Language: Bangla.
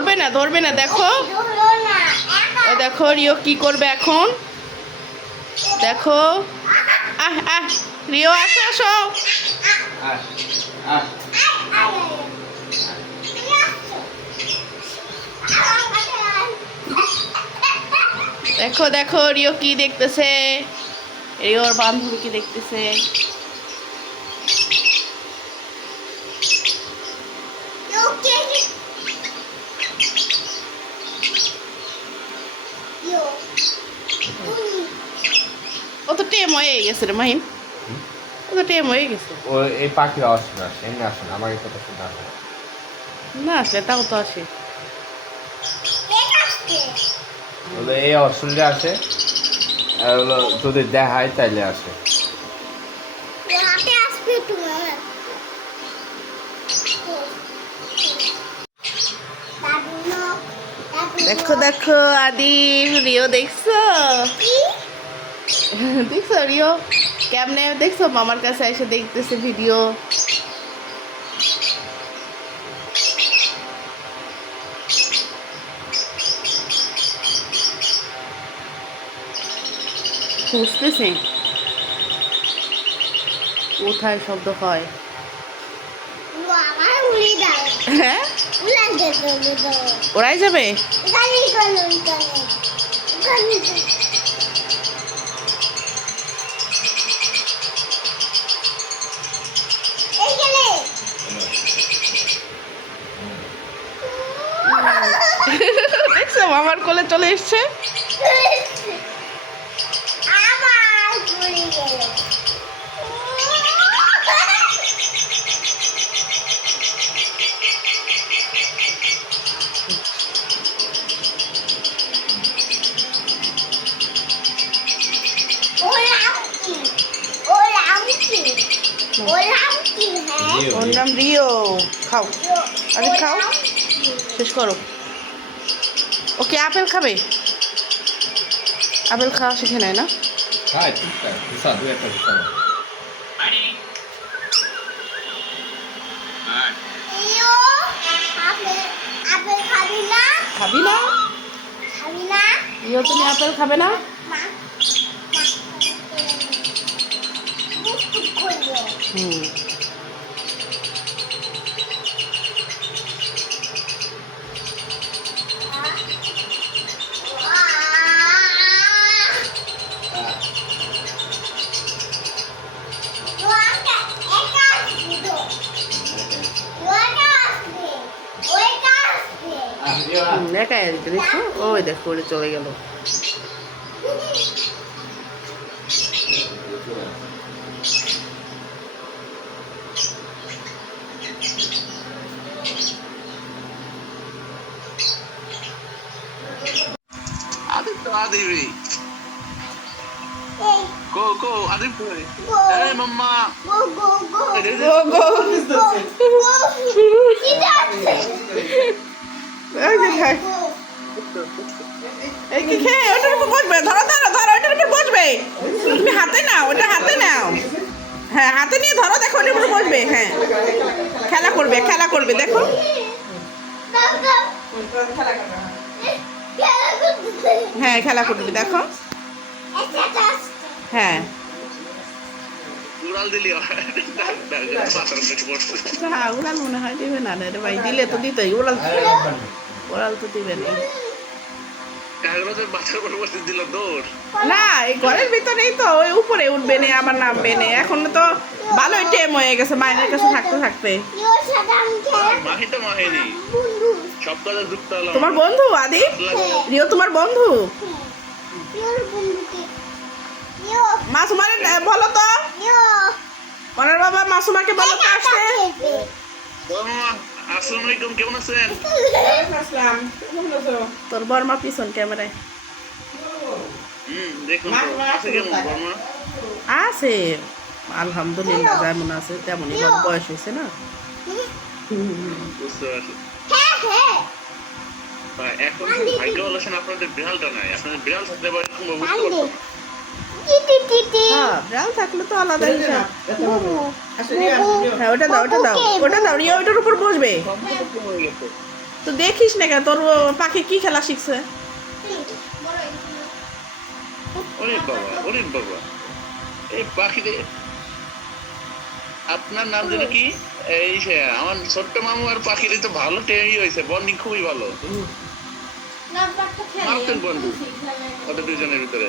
ধরবে না দেখো দেখো রিও কি করবে এখন দেখো রিও আসো আসো দেখো দেখো রিও কি দেখতেছে রিওর বান্ধবী কি দেখতেছে ও তো টেম হয়ে গেছে রে মাহিম ও তো টেম হয়ে গেছে ও এই পাখি আসে না এমনি আসে না আমার কথা শুনে আসে না আসলে তাও তো আসে বলে এই অস্ট্রেলিয়া আসে আর হলো যদি দেখায় তাইলে আসে দেখো দেখো আদিম রিও দেখছো দেখছো রিও কেমনে দেখছো মামার কাছে এসে দেখতেছে ভিডিও খুঁজতেছে কোথায় শব্দ হয় হ্যাঁ ওরাই যাবে দেখছো মামার কোলে চলে এসছে ওর নাম রিও খাও আরে খাও শেষ করো ওকে আপেল খাবে আপেল খাওয়া শিখে নেয় না খাই টুকটাক ভিসা দুই একটা ভিসা খাবি না রিও তুমি আপেল খাবে না হুম একাই আসবে দেখো ওই দেখো ওরে চলে গেল Adiri. Go, Adib. Hey, Mama. গো গো এই কি খেয়ে ওটার উপর বসবে ধরো ওটার উপর বসবে তুমি হাতে নাও ওটা হাতে নাও হ্যাঁ হাতে নিয়ে ধরো দেখো ওটার উপর বসবে হ্যাঁ খেলা করবে দেখো হ্যাঁ খেলা করবে দেখো হ্যাঁ উড়াল দিলি উড়াল মনে হয় দিবে না রে ভাই দিলে তো দিতই উড়াল তো দিবে না দিল দৌড় না এই ঘরের ভিতরেই তো ওই উপরে উঠবে না আমার নামবে না এখন তো ভালোই টেম হয়ে গেছে মায়ের কাছে থাকতে তোমার বন্ধু আদি রিও তোমার বন্ধু মাসুমারে বলো তো মনের বাবা মাসুমাকে বলো তো আসতে আসসালামু আলাইকুম কেমন আছেন তোর বর্মা পিছন ক্যামেরায় দেখুন আছে কেমন বর্মা আছে আলহামদুলিল্লাহ যেমন আছে তেমনই বয়স হয়েছে না বুঝতে পারছি এখন ভাগ্য বলেছেন আপনাদের বিড়ালটা নাই আপনাদের বিড়াল থাকলে এরকম বুঝতে পারতাম হ্যাঁ বিড়াল থাকলে তো আলাদা হিসাব হ্যাঁ ওটা দাও রিয়া ওটার উপর বসবে তো দেখিস না কেন তোর পাখি কি খেলা শিখছে? ওরে বাবা এই পাখিদের আপনার নাম যেন কি? এই সে আমার ছোট্ট মামু আর পাখির তো ভালো টেরি হয়েছে, বন্ডিং খুবই ভালো। মারতেন বন্ধু ওদের দুজনের ভিতরে।